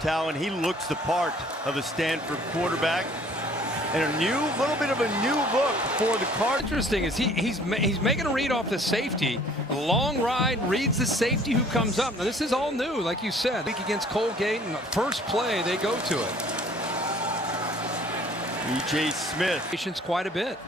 talent. He looks the part of a Stanford quarterback. And a little bit of a new look for the Cardinals. Interesting is he's making a read off the safety. A long ride, reads the safety who comes up. Now this is all new, like you said. Week against Colgate, and the first play they go to it. E.J. Smith. Patience quite a bit.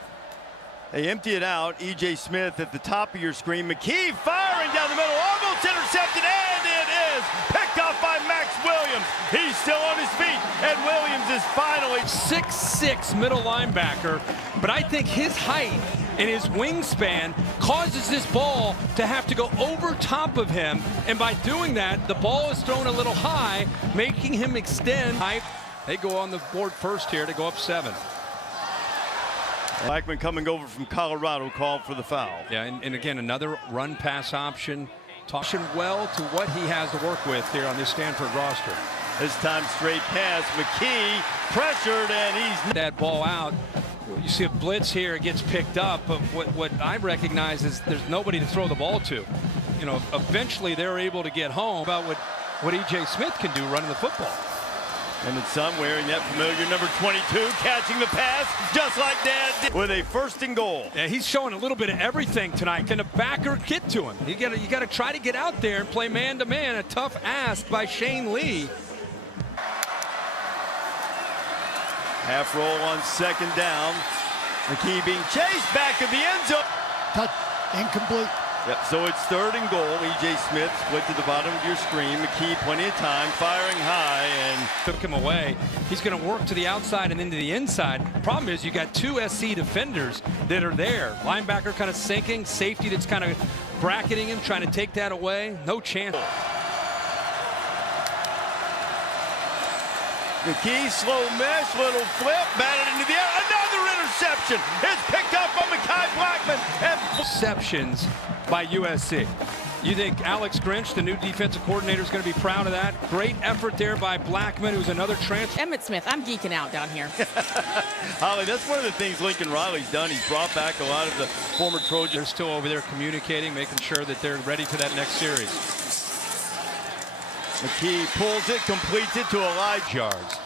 They empty it out. E.J. Smith at the top of your screen. McKee firing down the middle, almost intercepted, and it is picked off by Max Williams. He's still on his feet, and Williams is finally 6'6" middle linebacker, but I think his height and his wingspan causes this ball to have to go over top of him, and by doing that, the ball is thrown a little high, making him extend. They go on the board first here to go up 7. Blackman coming over from Colorado called for the foul. Yeah, and again, another run pass option. Talking well to what he has to work with here on this Stanford roster. This time straight pass, McKee pressured, and he's that ball out. You see a blitz here, it gets picked up, but what I recognize is there's nobody to throw the ball to. You know, eventually they're able to get home. About what E.J. Smith can do running the football. And it's somewhere in that familiar number 22 catching the pass just like Dad did with a 1st and goal. Yeah, he's showing a little bit of everything tonight. Can a backer get to him? You got to try to get out there and play man-to-man. A tough ask by Shane Lee. Half roll on 2nd down. McKee being chased back of the end zone. Touch incomplete. Yep, so it's 3rd and goal. E.J. Smith split to the bottom of your screen. McKee plenty of time, firing high, and took him away. He's going to work to the outside and into the inside. The problem is you got 2 SC defenders that are there. Linebacker kind of sinking, safety that's kind of bracketing him, trying to take that away. No chance. McKee slow mesh, little flip, batted into the air. Another interception. It's picked up by McKee Blackman. And interceptions by USC. You think Alex Grinch, the new defensive coordinator, is going to be proud of that? Great effort there by Blackman, who's another transfer. Emmitt Smith, I'm geeking out down here. Holly, that's one of the things Lincoln Riley's done. He's brought back a lot of the former Trojans. They're still over there communicating, making sure that they're ready for that next series. McKee pulls it, completes it to Elijah. Yards.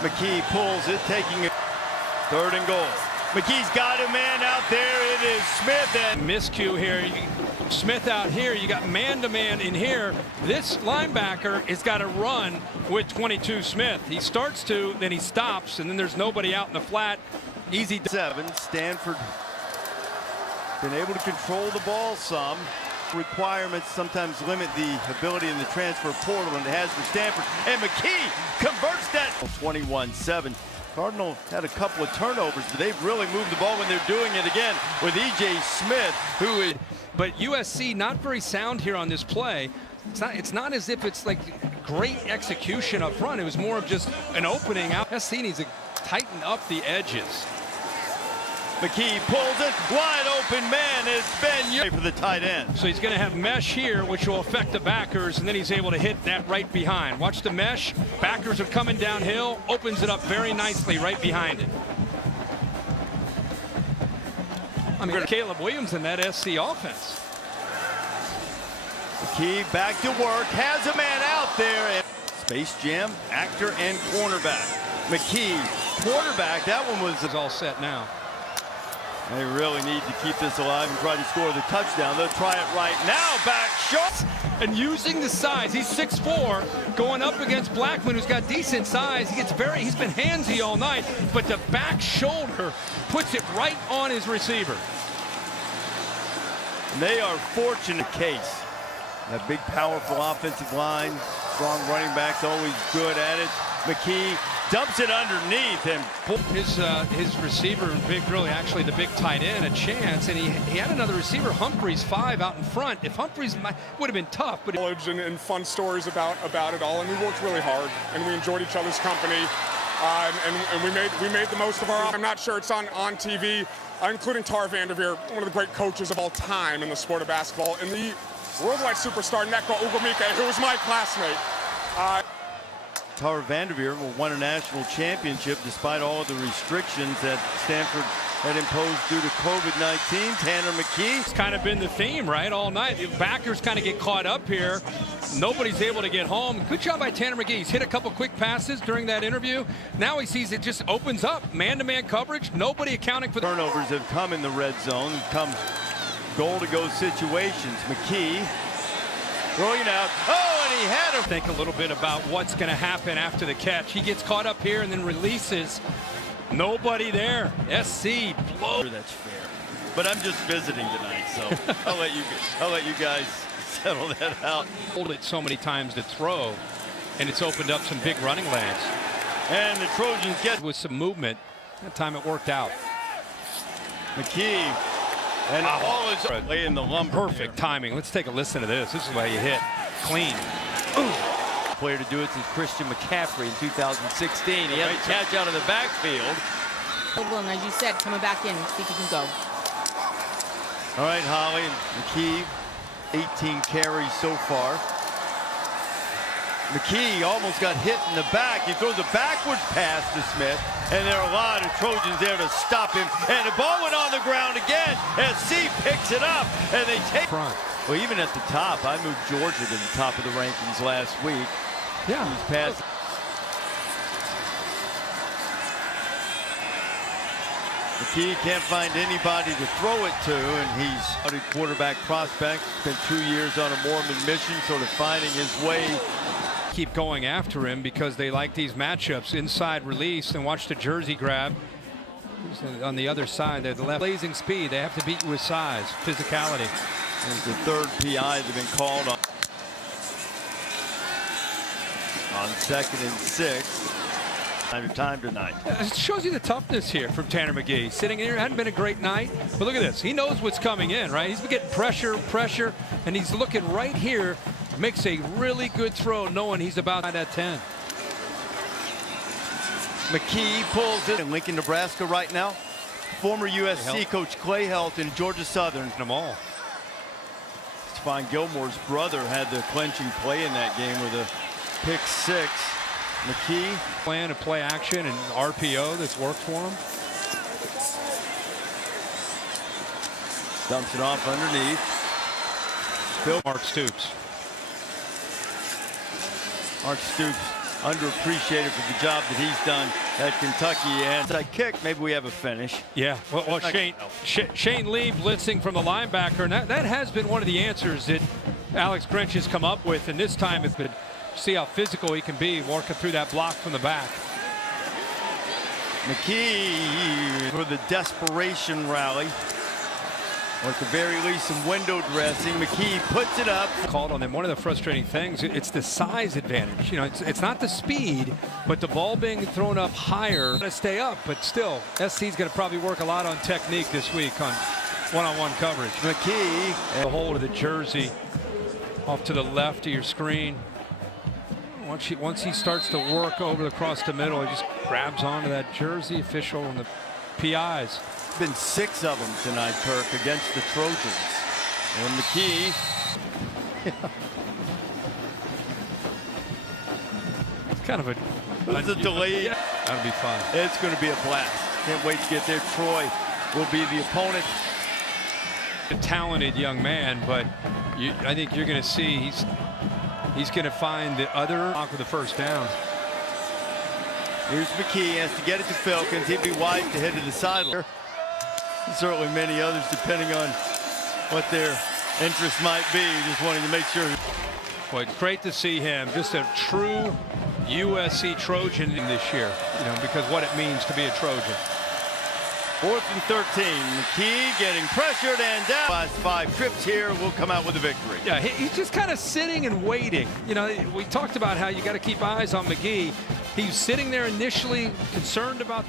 McKee pulls it, taking it 3rd and goal. McKee's got a man out there. It is Smith and miscue here. Smith out here. You got man-to-man in here. This linebacker has got to run with 22 Smith. He starts to, then he stops, and then there's nobody out in the flat. Easy. 7. Stanford been able to control the ball some. Requirements sometimes limit the ability in the transfer portal, and it has for Stanford. And McKee converts that. 21-7. Cardinal had a couple of turnovers, but they've really moved the ball when they're doing it again with E.J. Smith, who is. But USC not very sound here on this play. It's not as if it's like great execution up front. It was more of just an opening out. SC needs to tighten up the edges. McKee pulls it, wide open man. It's been for the tight end. So he's going to have mesh here, which will affect the backers, and then he's able to hit that right behind. Watch the mesh. Backers are coming downhill, opens it up very nicely right behind it. I mean, Caleb Williams in that SC offense. McKee back to work, has a man out there. And Space Jam, actor and cornerback. McKee, quarterback. That one was all set now. They really need to keep this alive and try to score the touchdown. They'll try it right now. Back short. And using the size, he's 6'4", going up against Blackman, who's got decent size. He's been handsy all night, but the back shoulder puts it right on his receiver. And they are fortunate case. That big, powerful offensive line, strong running backs, always good at it. McKee dumps it underneath and his receiver, actually the big tight end, a chance, and he had another receiver, Humphreys, 5 out in front. If Humphreys would have been tough, but knowledge and fun stories about it all, and we worked really hard, and we enjoyed each other's company, and we made the most of our. I'm not sure it's on TV, including Tar Vanderveer, one of the great coaches of all time in the sport of basketball, and the worldwide superstar Neko Ugwumike, who was my classmate. Tar Vanderveer won a national championship despite all of the restrictions that Stanford had imposed due to COVID-19. Tanner McKee. It's kind of been the theme, right, all night. The backers kind of get caught up here. Nobody's able to get home. Good job by Tanner McKee. He's hit a couple quick passes during that interview. Now he sees it just opens up. Man-to-man coverage. Nobody accounting for the turnovers have come in the red zone, come goal-to-go situations. McKee throwing out. Oh, and he had him. Think a little bit about what's going to happen after the catch. He gets caught up here and then releases. Nobody there. SC blow. That's fair. But I'm just visiting tonight, so I'll let you guys settle that out. Hold it so many times to throw, and it's opened up some big running lanes. And the Trojans get with some movement. That time it worked out. McKee and all is laying the lumber. Perfect timing. Let's take a listen to this. This is why you hit clean. Ooh. Player to do it since Christian McCaffrey in 2016. He had a catch out of the backfield. And as you said, coming back in, see if he can go. All right, Holly, McKee, 18 carries so far. McKee almost got hit in the back. He throws a backwards pass to Smith, and there are a lot of Trojans there to stop him. And the ball went on the ground again. SC picks it up, and they take front. Well, even at the top, I moved Georgia to the top of the rankings last week. Yeah. He's passed. McKee can't find anybody to throw it to, and he's a quarterback prospect. Spent 2 years on a Mormon mission, sort of finding his way. Keep going after him because they like these matchups. Inside release, and watch the jersey grab. On the other side, they're the left. Blazing speed. They have to beat you with size, physicality. It's the third PI they've been called on 2nd and 6. Time tonight. It shows you the toughness here from Tanner McKee. Sitting here, hadn't been a great night, but look at this. He knows what's coming in, right? He's been getting pressure, and he's looking right here. Makes a really good throw, knowing he's about at 10. McKee pulls it in Lincoln, Nebraska right now. Former USC coach Clay Helton and Georgia Southern. Them all. Stephon Gilmore's brother had the clinching play in that game with a pick 6. McKee plan to play action and RPO that's worked for him. Dumps it off underneath. Mark Stoops. Mark Stoops underappreciated for the job that he's done at Kentucky. And I kick, maybe we have a finish. Yeah, well Shane Lee blitzing from the linebacker, and that has been one of the answers that Alex Grinch has come up with, and this time it's been see how physical he can be working through that block from the back. McKee for the desperation rally. Or at the very least some window dressing. McKee puts it up. Called on them. One of the frustrating things, it's the size advantage. You know, it's not the speed, but the ball being thrown up higher to stay up. But still, SC's going to probably work a lot on technique this week on one-on-one coverage. McKee. The hold of the jersey off to the left of your screen. Once he starts to work over across the middle, he just grabs onto that jersey. Official and the PIs. Been 6 of them tonight, Kirk, against the Trojans. And McKee. It's kind of a. It's a delay. Yeah. That'll be fun. It's going to be a blast. Can't wait to get there. Troy will be the opponent. A talented young man, but I think you're going to see he's going to find the other block with the first down. Here's McKee, has to get it to Filkins. He'd be wise to head to the sideline. Certainly many others, depending on what their interest might be. Just wanting to make sure. Well, it's great to see him. Just a true USC Trojan in this year, you know, because what it means to be a Trojan. 4th and 13. McKee getting pressured and down. Last 5 trips here will come out with a victory. Yeah, he's just kind of sitting and waiting. You know, we talked about how you got to keep eyes on McKee. He's sitting there initially concerned about